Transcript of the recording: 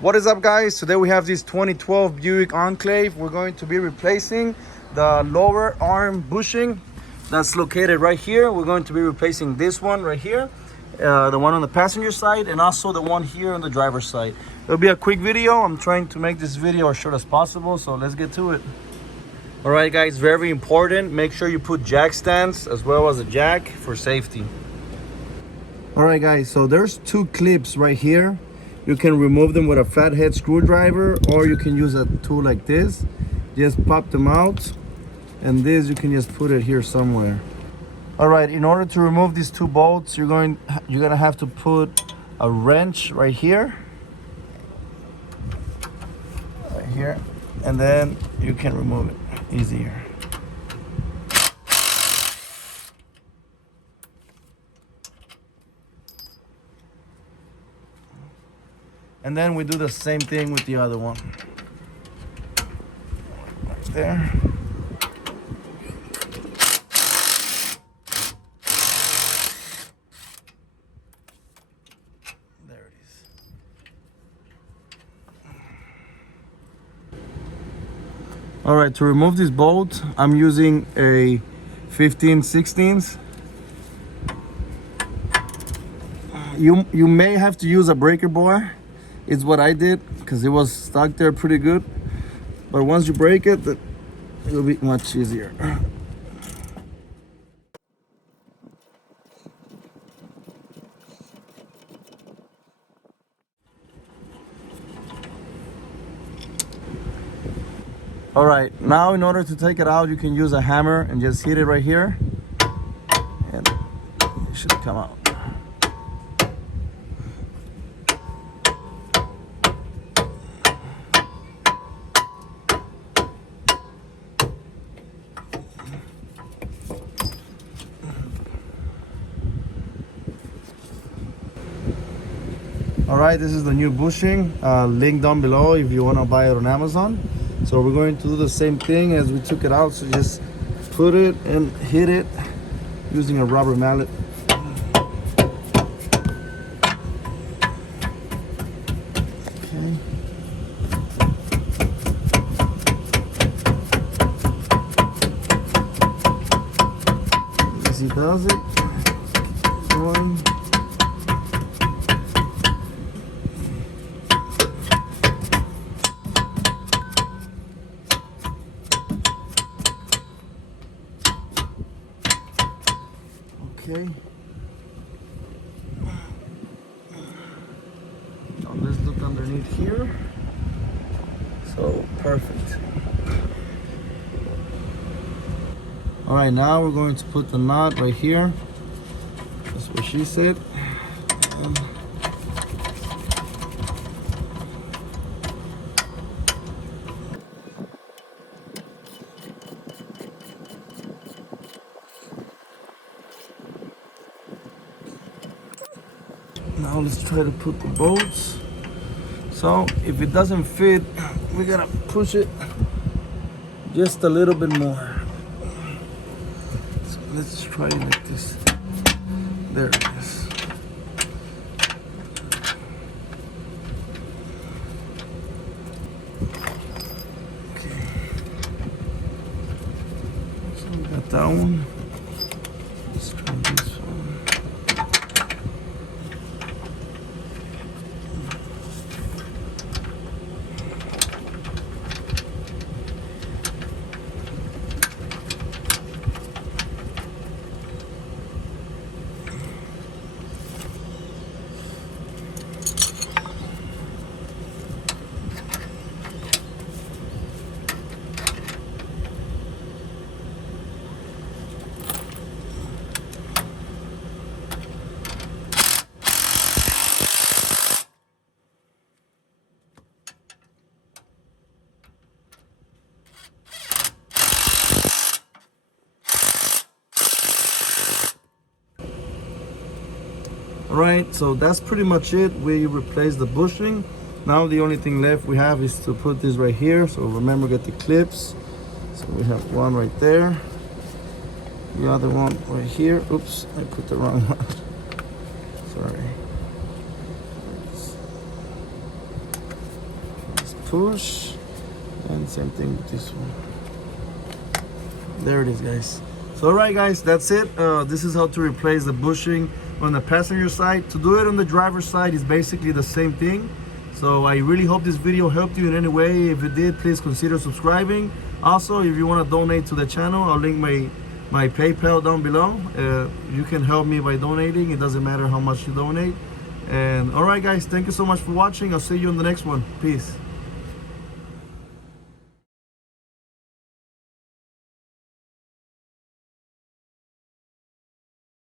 What is up, guys? Today we have this 2012 Buick Enclave. We're going to be replacing the lower arm bushing that's located right here. We're going to be replacing this one right here, the one on the passenger side, and also the one here on the driver's side. It'll be a quick video. I'm trying to make this video as short as possible, so let's get to it. All right, guys, very important. Make sure you put jack stands as well as a jack for safety. All right, guys, so there's two clips right here. You can remove them with a flathead screwdriver, or you can use a tool like this. Just pop them out, and this you can just put it here somewhere. All right, in order to remove these two bolts, you're gonna have to put a wrench right here, and then you can remove it easier. And then we do the same thing with the other one. Right there. There it is. All right, to remove this bolt, I'm using a 15/16. You may have to use a breaker bar. It's what I did because it was stuck there pretty good. But once you break it, it'll be much easier. All right, now in order to take it out, you can use a hammer and just hit it right here, and it should come out. All right, this is the new bushing. Link down below if you want to buy it on Amazon. So we're going to do the same thing as we took it out. So just put it and hit it using a rubber mallet. Okay. Easy does it. Going. Okay. Now let's look underneath here. So perfect. All right, now we're going to put the knot right here. That's what she said. Now let's try to put the bolts. So if it doesn't fit, we're gonna push it just a little bit more. So let's try it like this. There it is. Okay. So we got that one. Let's try this one. Alright, so that's pretty much it. We replaced the bushing. Now the only thing left we have is to put this right here. So remember, get the clips. So we have one right there, the other one right here. Oops, I put the wrong one. Sorry. push, and same thing with this one. There it is, guys. So all right, guys, that's it. This is how to replace the bushing on the passenger side. To do it on the driver's side is basically the same thing. So I really hope this video helped you in any way. If it did, please consider subscribing. Also, if you want to donate to the channel, I'll link my PayPal down below. You can help me by donating. It doesn't matter how much you donate. And all right, guys, thank you so much for watching. I'll see you in the next one. Peace.